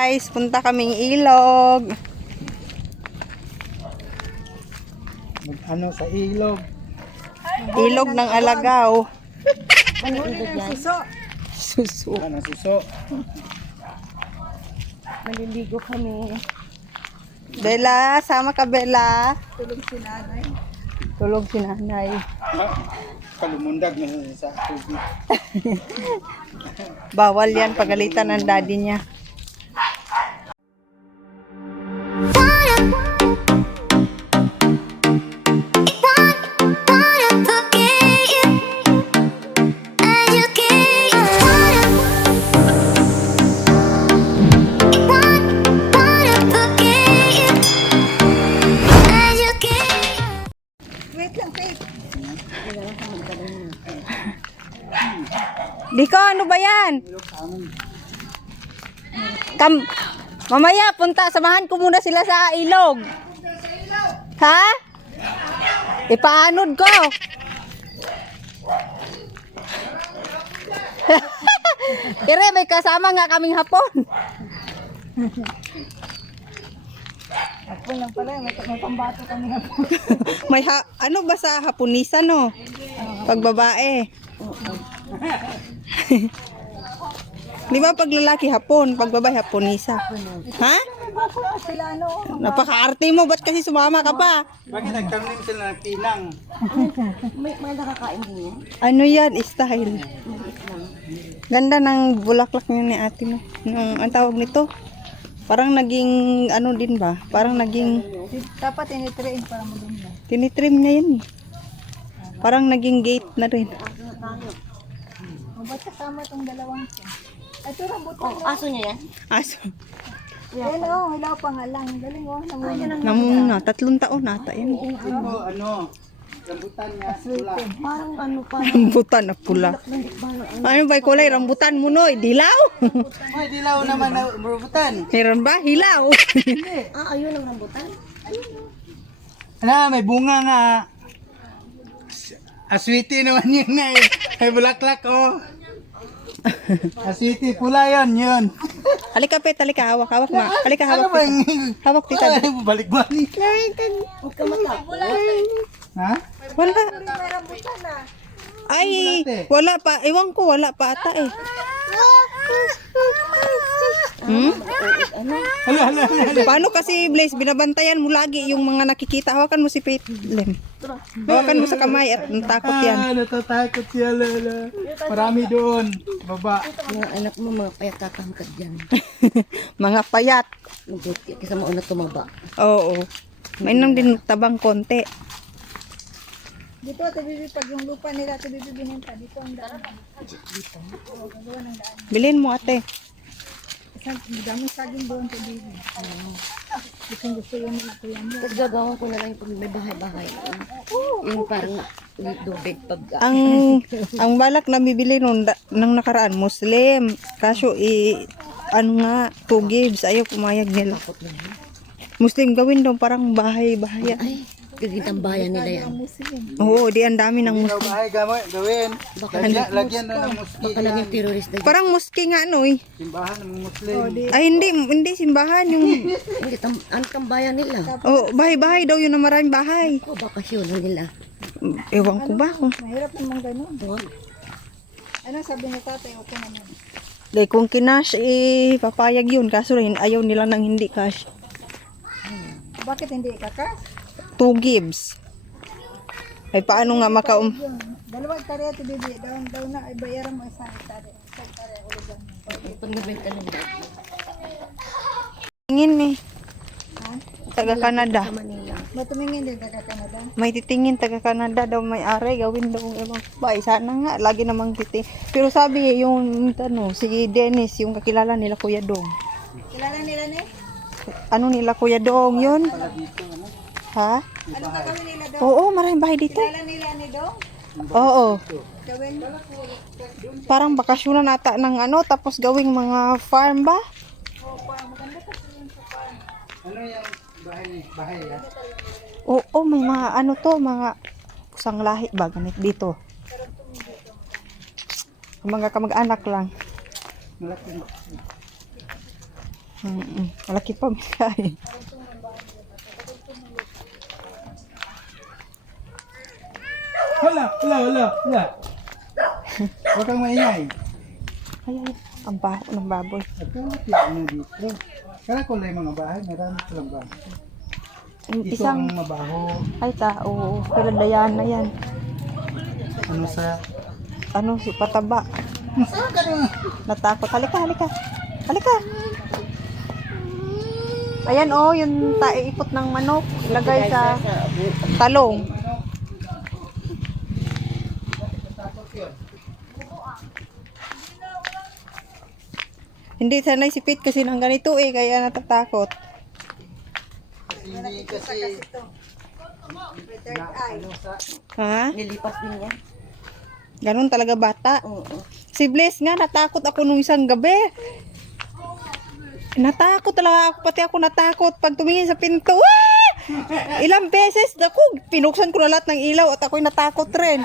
Guys, punta kaming ilog. Ano sa ilog? Ilog ng Alagaw. Ano ilog yan? Suso. Ano suso? Maliligo kami. Bella, sama ka Bella. Tulog si nanay. Tulog si nanay. Kalumundag na sa tubig. Bawal yan, pagalitan ng daddy niya. Diko, ano ba yan? Mamaya, samahan ko muna sila sa ilog. Ha? Ipaanod ko. Kire, may kasama nga kaming hapon. Hapon lang pala, may pambato kami hapon. Ano ba sa Haponisa, no? Pag babae. Di ba pag lalaki hapon, pag babae Haponisa? Ha? Sila ano? Napaka-arte mo, ba't kasi sumama ka pa? Bakit nagtamnin sila ng pinang? May nakakain din yan? Ano yan? Style. Ganda ng bulaklak niya ni ate mo. Ang tawag nito? Parang naging, ano din ba? Parang naging, Dapat tinitrain para mo din na. tinitrim niya yan eh. Parang naging gate na rin. O ba't kasama itong dalawang ito? Ito rambutan. Aso niya yan? Aso. Yan o, hilaw pa nga lang. Galing o, namuna. Namuna, 3 taon nata yan. Ano? Rambutan niya. Pula. Parang ano pa. Rambutan na pula. Ano ba yung kulay? Rambutan mo no? Dilaw? Ay, dilaw naman na rambutan. Meron ba? Hilaw. Ayun ang rambutan. Ano, may bunga nga. Aswiti naman yun na eh. May bulaklak oh. Aswiti, pula yun. Halika pet, halika. Hawak ma. Halika, Ano hawak ba tita. yung... Hawak tita. Ay, balik-balik. Huwag ka matakot. Ha? Wala. May rambutan na. Ay, wala pa. Ewan ko, wala pa ata eh. Hmm? Hala. Paano kasi, Blaze, binabantayan mo lagi yung mga nakikita. Hawakan mo si Pete. Lem. Hawakan mo sa kamay. Natakot yan. Natatakot siya, lala. Marami doon. Baba. Mga anak mo, mga payat kakangkad dyan. Mga payat. Mabuti. Kasi mauna tumaba. Oo. Mainam din tabang konti. Dito, Bibi, pag yung lupa nila, Bibi, bininta. Dito ang daan. Dito. Oo, gagawa ng daan. Bilhin mo ate. Isang daming saging doon, Bibi. Gusto yung mga kuya mo. Tapos gagawin ko na lang yung pag may bahay-bahay. Yung parang dubig pag... Ang balak na bibili nung nakaraan Muslim. Kaso ano nga 2 gives ayaw pumayag nila. Muslim gawin daw parang bahay-bahay. Ay, gagitang bayan nila yan. Oo, di ang dami ng Ikaw Muslim. bahay gawin. Lagyan na ng muski. Baka naging terrorist na yun. Parang mosque nga no eh. Simbahan ng Muslim. Ay hindi simbahan yung Hindi, ang tambayan nila. bahay-bahay daw yun na maraming bahay. O, bakasyon nila. Ewan ko ba kung Mahirap naman ganun. Huwag. Ano sabi ni tatay? Okay naman. Dahil kung kinash papayag yun kaso rin ayaw nila ng hindi cash. Bakit hindi kakas? 2 gives. Ay paano nga Yun. 2 hektarya, Bibi. Daw na, ay bayaran mo 1 hektarya. 1 hektarya, ulugan mo. Pag nabenta nila Tingin eh. Ha? Taga Canada. sa Manila. Matumingin din taga Canada. May titingin taga Canada daw may ari gawin daw ewan ko ba sana nga lagi namang titing. Pero sabi yung si Dennis yung kakilala nila Kuya Dong. Kilala nila ni? Ano nila Kuya Dong yun? Ha? Ano gagawin nila daw? Oo, maraming bahay dito. Kilala nila ni Dong? Oo. Gawin? Parang bakasyonan ata ng tapos gawing mga farm ba? Maganda kasi yun sa farm. Ano yung bahay ya? Oo, may mga mga pusang lahi ba ganit dito. Mga kamag-anak lang. Malaki. Malaki pa bigay. Hala. Huwag kang maingay. Ay, ang baho ng baboy. At bakit ano dito? Kaya ko lang yung mga bahay, marami silang bahay. Yung Ito isang, ang mabaho. ay tao, pero Dayana yan. Ano sa... Ano, si Pataba. Saan ka na? Natakot. Halika. Halika. Ayan oh, yung ipot ng manok. Lagay sa talong. Hindi sanay si Pete kasi ng ganito eh, kaya natatakot. Hindi kasi... Ha? Nilipas din yan. Ganun talaga bata. Oo. Si Bless nga, natakot ako nung isang gabi. Natakot talaga ako, pati ako natakot. Pag tumingin sa pinto, ah! Ilang beses, ako, pinuksan ko na lahat ng ilaw at ako'y natakot rin.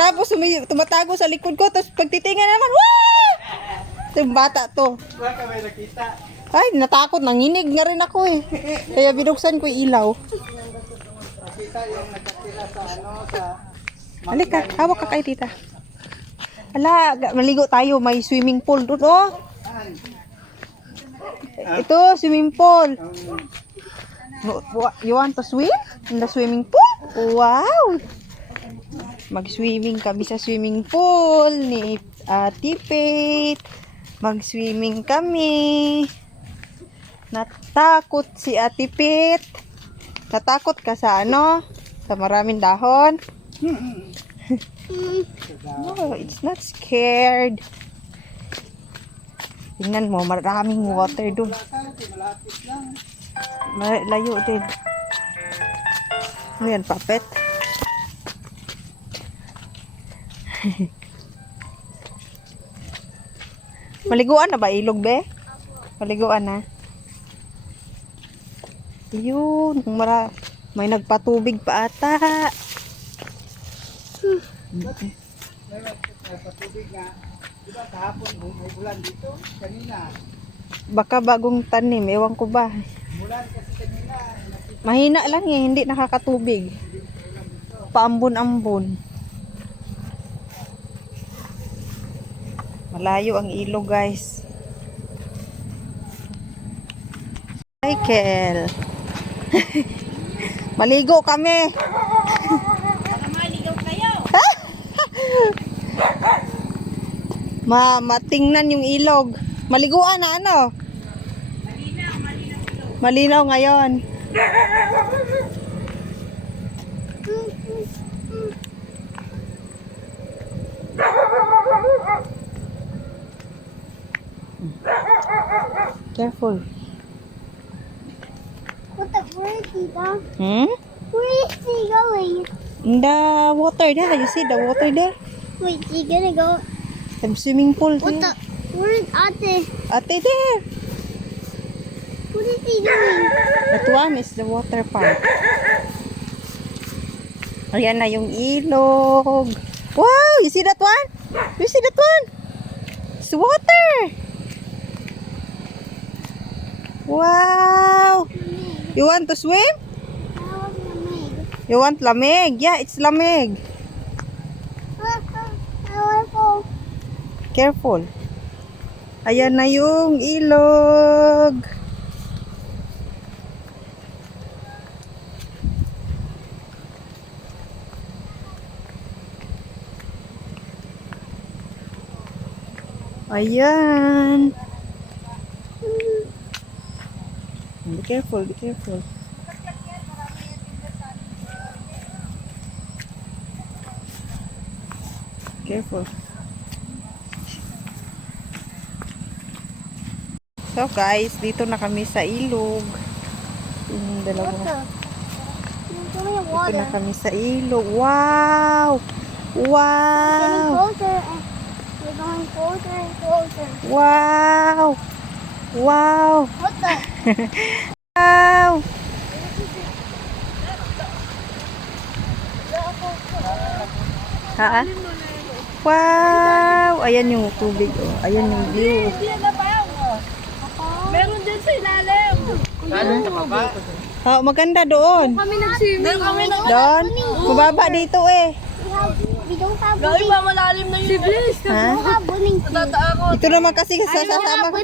Tapos tumatago sa likod ko, tapos pagtitingin naman, wah! Yung bata to. Baka may nakita. Ay, natakot, nanginig nga rin ako eh. Kaya binuksan ko yung ilaw. Nakita yung nakatira sa ano, sa... Halika, hawak ka kay tita. Hala, maligo tayo, may swimming pool doon oh. Ito, swimming pool. You want to swim in the swimming pool? Wow! Mag-swimming kami sa swimming pool ni Ate Pate. Mag-swimming kami. Natakot si Ate Pate. Natakot ka sa ano? Sa maraming dahon? No, it's not scared. Tingnan mo, maraming water doon. Layo din. Ano yan, puppet? Maliguan na ba ilog, be? Maliguan na. Yun, may nagpatubig pa ata. Patubig nga. Diba kahapon may ulan dito? Kanina. Baka bagong tanim, ewan ko ba. Ulan kasi kanina. Mahina lang eh, hindi nakakatubig. Paambon-ambon. Malayo ang ilog, guys. Michael. Maligo kami. Matingnan yung ilog. Maliguan na ano? Malinaw ngayon. Careful. Where is he going? Hmm? Where is he going? In the water there. You see the water there? Wait, he gonna go? The swimming pool. What the? Where is Ate? Ate there. What is he doing? That one is the water park. Ayan na yung ilog. Wow! You see that one? You see that one? It's water. Wow! You want to swim? You want lamig? Yeah, it's lamig. Careful. Ayan na yung ilog. Ayan. Be careful, be careful. Careful. So guys, dito na kami sa ilog. Yung dalawa. Dito na kami sa ilog. Wow! Wow! Closer. We're going closer and closer. Wow! Wow! What the? Wow! Ha? Wow! Ayan yung tubig. Oh. Ayan yung view. Oh, maganda doon. Kami nag-swimming. Doon. Mababa dito eh. We don't have Gawin ba malalim na yun? Ha? swimming pool. Ito naman kasi sasama.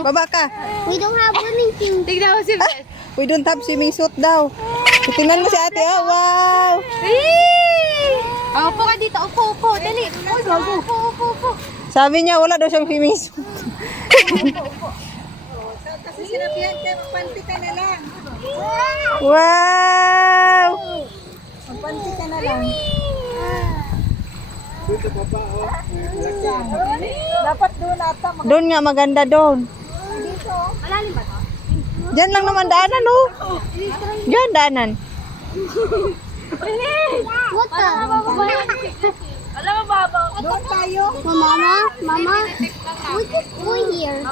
Baba ka. We don't have swimming pool. Tignan mo si Beth. We don't have swimming suit daw. Tingnan mo si ate. Oh, wow. Upo ka dito. Upo. Dali. Upo. Sabi niya wala daw siyang swimming suit. Kasi sinabihan ka, magpanti ka na lang. Wow. Magpanti ka na lang. Dito baba, oh. Dapat doon ata. Doon nga maganda doon. Malalim ba to? Diyan lang naman daanan oh. Diyan daanan. What the? Alam mo ba? Doon tayo. Mama, we just go here.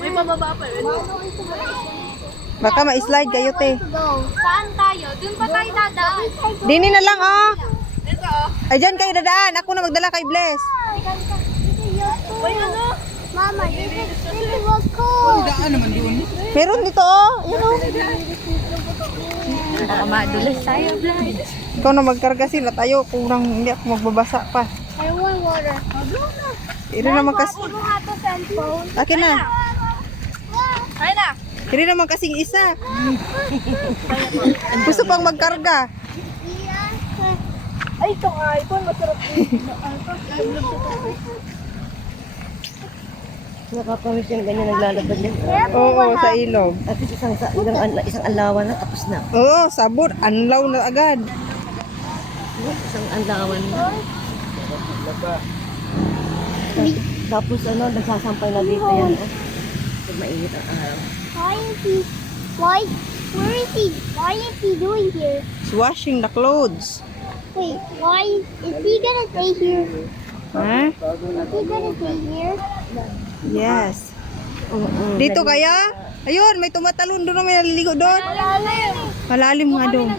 May bababa pa yun. Baka ma-slide kayo te. Go. Saan tayo? Doon pa tayo dadaan. Dini na lang oh. Dito oh. Ay dyan kayo dadaan. Ako na magdala kay Bless. Uy, ano? Mama, this was cool. Daan naman doon. Meron dito oh. Yan oh. Baka madulas tayo. Ikaw na magkarga sila tayo. Kurang hindi ako magbabasa pa. I want water. Hindi naman kasi. You have a cellphone. Akin na. Ay na. Hindi naman kasing isa. Gusto pang magkarga. Ay, itong iPhone. Masarap din. Nakakamiss yung ganyan naglalabad yan. Oo, sa ilog. At least isang alawan na tapos na. Oo, sabon. Anlaw na agad. Isang alawan na. Tapos nagsasampay na dito yan. Pag mainit ang araw. Why is he doing here? He's washing the clothes. Wait, why is he gonna stay here? Ha? Is he gonna stay here? Yes. Dito kaya? Ayun, may tumatalon doon. May naliligo doon. Malalim nga doon.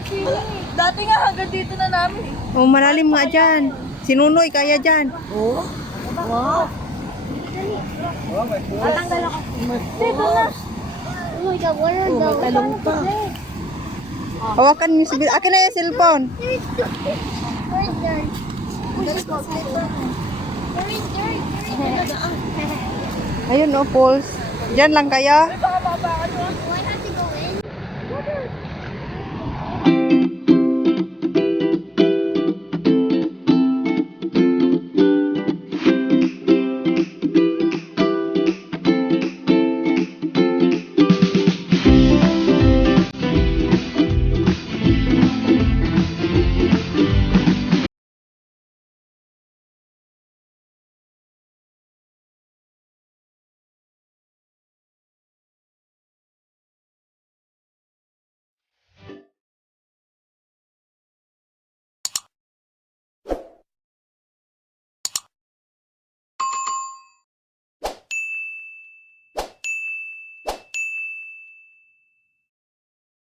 Dati nga hanggang dito na namin. Oh, malalim nga dyan. Sinunoy kaya dyan. Oh, wow. Tatanggal ako. Oh my god, what are Oh, may those? talong pa. Hawakan niyo si Akin na yung cellphone. Where's dirt? Where's dirt? Ayun oh, Pauls. Dyan lang kaya? Do I have to go in?